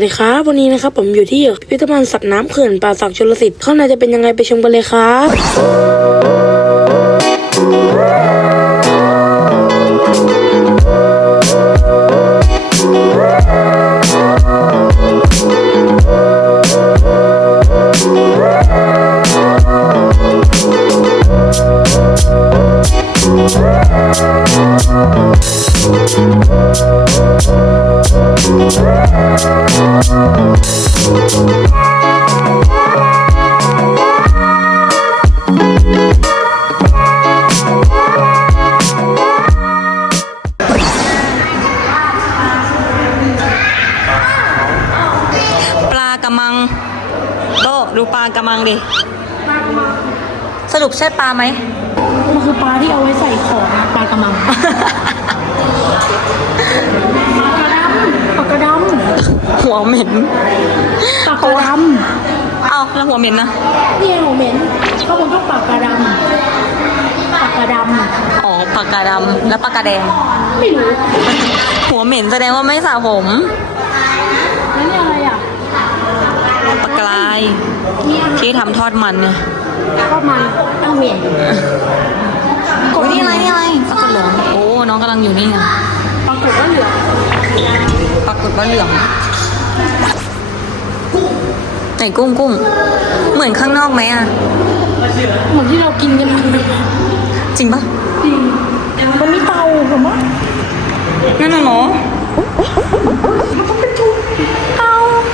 วัสดีครับวันนี้นะครับผมอยู่ที่พิพิธภัณฑ์สัตว์น้ำเขื่อนป่าศักชลสิทธิ์ข้างในจะเป็นยังไงไปชมกันเลยครับ ปลากระมังโลกดูปลากระมังดิ สรุปใช่ปลาไหม มันคือปลาที่เอาไว้ใส่ของปลากระมัง หัวเหม็นปลากระดเอ้าแล้วหัวเหม็นนะำนี่หัวเหม็นเขาบอกว่าปลากระดำปลากระดอ๋อปลากระดำแล้วปลากระแดงำไม่รู้หัวเหม็นแสดงว่าไม่สระผมแล้วนี่อะไรอะปลากรายนี่อาหารที่ทำทอดมันเนี่ยทอดมันเต้าเหม็นโอ้ยนี่อะไรนี่อะไรปลากระเหลืองโอ้น้องกำลังอยู่นี่ไงปรากฏว่าเหลือปรากฏว่าเหลือง ไหนกุ้งกุ้ง เหมือนข้างนอกไหมอะ เหมือนที่เรากินกันจริงปะจริงมันมีเตาเหรอมะนั่นน่ะเนาะมันต้องเป็นทุกเตา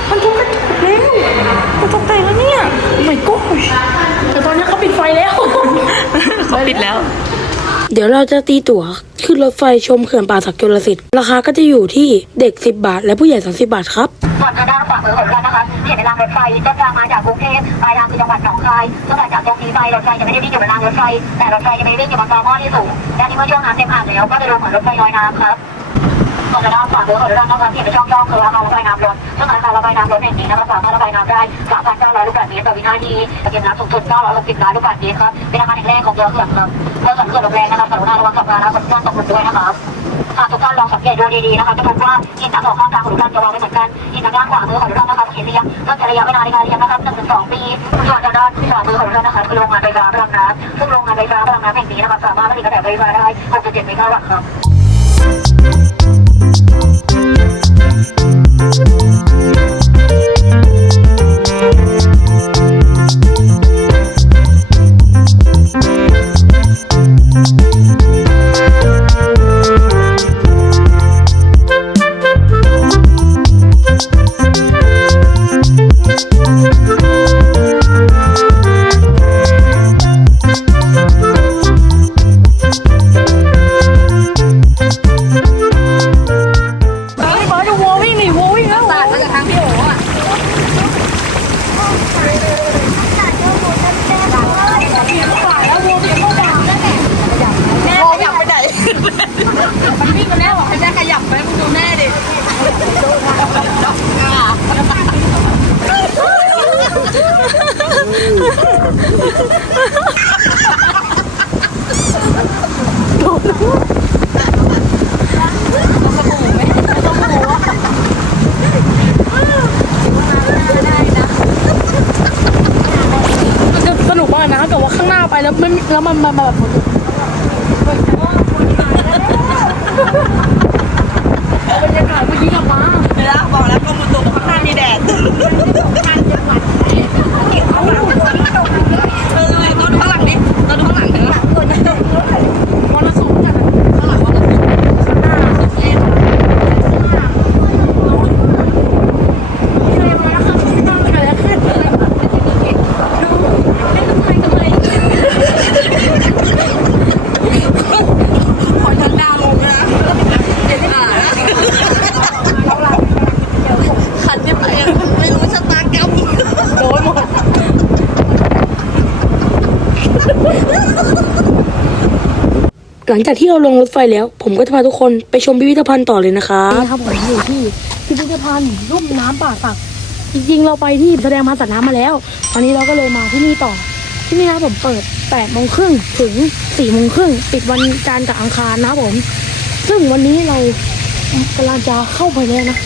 มันทุกกระจกแล้วมันตกแต่งแล้วเนี่ยไม่ก็แต่ตอนนี้เขาปิดไฟแล้วเขาปิดแล้ว เดี๋ยวเราจะตีตั๋วขึ้นรถไฟชมเขื่อนป่าศักดิ์ชลสิทธิ์ราคาก็จะอยู่ที่เด็ก 10 บาท และผู้ใหญ่ 30 บาทครับก่อนจะด้านขวามือของเรานะคะเขียนในรางรถไฟต้นทางมาจากกรุงเทพปลายทางคือจังหวัดหนองคายเมื่อจากตรงนี้ไปรถไฟจะไม่ได้วิ่งอยู่บนรางรถไฟ แต่รถไฟจะไม่ได้วิ่งอยู่บนตอหม้อที่สูงและที่เมื่อช่วงน้ำเต็มอ่างแล้วก็จะดูเหมือนรถไฟลอยน้ำครับ ก่อนจะด้านขวามือของเรานะคะที่เป็นช่องช่องคืออาคารระบายน้ำล้นซึ่งอาคารระบายน้ำล้นแห่งนี้นะคะสามารถระบายน้ำได้3,900ลูกบาศก์เมตรต่อวินาทีเก็บน้ำสูงสุด960ล้านลูกบาศก์เมตรครับเป็นอาคารแห่งแรกของตัวเขื่อนครับเมื่อเขื่อนลงแรงนะครับกรุณาระวังขับมานะฝนตกตกหลุมด้วยนะครับหากทุกท่านลองสังเกตดูดีๆนะคะจะพบว่าหินทั้งสองข้างทางของทุกท่านจะวางไม่เหมือนกันหินทางด้านขวามือของทุกท่านนะคะเขียนเรียงก็จะระยะเวลาในการเรียงนะครับ1ถึง2ปีส่วนทางด้านขวามือของทุกท่านนะคะคือโรงงานไฟฟ้าพลังน้ำซึ่งโรงงานไฟฟ้าพลังน้ำแห่งนี้นะคะสามารถผลิตกระแสไฟฟ้าได้6.7เมกะวัตต์ครับ แล้วมันมาแบบบรรยากาศเมื่อกี้กลับมาเวลาบอกแล้วกรมอุตุบอกข้างหน้ามีแดด หลังจากที่เราลงรถไฟแล้ว ผมก็จะพาทุกคนไปชมพิพิธภัณฑ์ต่อเลยนะครับนี่ครับผมอยู่ที่พิพิธภัณฑ์รุ่มน้ำป่าสักจริงๆเราไปที่แสดงมาสัตว์น้ำมาแล้ว ตอนนี้เราก็เลยมาที่นี่ต่อ ที่นี่นะผมเปิดแปดโมงครึ่งถึงสี่โมงครึ่งปิดวันจันทร์กับอังคารนะผม ซึ่งวันนี้เรากำลังจะเข้าไปแล้วนะ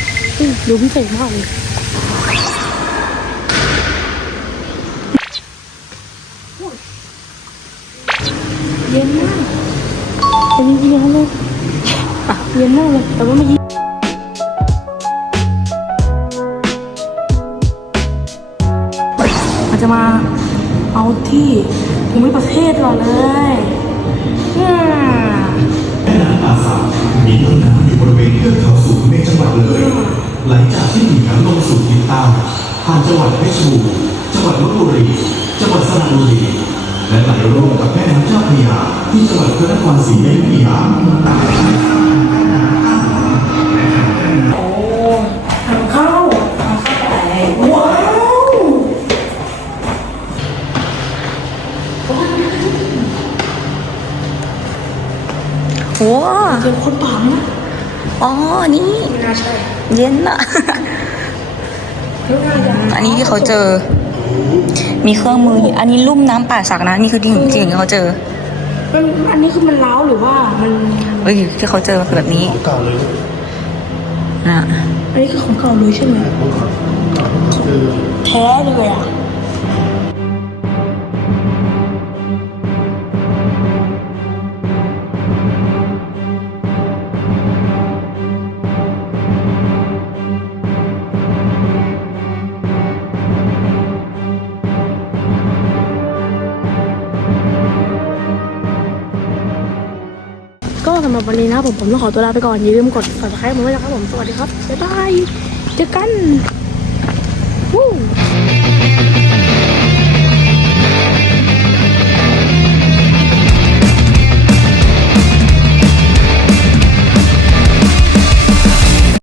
ดูพิเศษมากเลยเย็นมา เย็นจริงๆครับลูกเย็นมากเลยแต่ว่าไม่ย็นอาจจะมาเอาที่ภูมิประเทศเราเลยอืมแม่น้ำป่าสักมีต้นน้ำอยู่บริเวณเทือกเขาสูงในจังหวัดเลย หลังจากที่เหนือลงสู่ทิศใต้ผ่านจังหวัดเพชรบูรณ์จังหวัดลบบุรีจังหวัดสระบุรี และไหลร่วมกับแม่น้ำเจ้าพระยาที่จังหวัดพระนครศรีอยุธยาทางเข้าว้าวโอ้เจอคนป่าไหมนะอ๋อ นี่ ไม่น่าใช่ เย็นอะ อันนี้ที่เขาเจอ มีเครื่องมืออันนี้ลุ่มน้ำป่าสักนะ นี่คือที่จริงๆที่เขาเจอมันอันนี้คือมันล้าวหรือว่ามันเฮ้ยที่เขาเจอคือแบบนี้นะอันนี้คือของเก่าเลยใช่ไหมแท้เลยอะ สำหรับวันนี้นะผมผมต้องขอตัวลาไปก่อน อย่าลืมกด subscribe ผมด้วยนะครับผม สวัสดีครับ บ๊ายบาย เจอกันวู้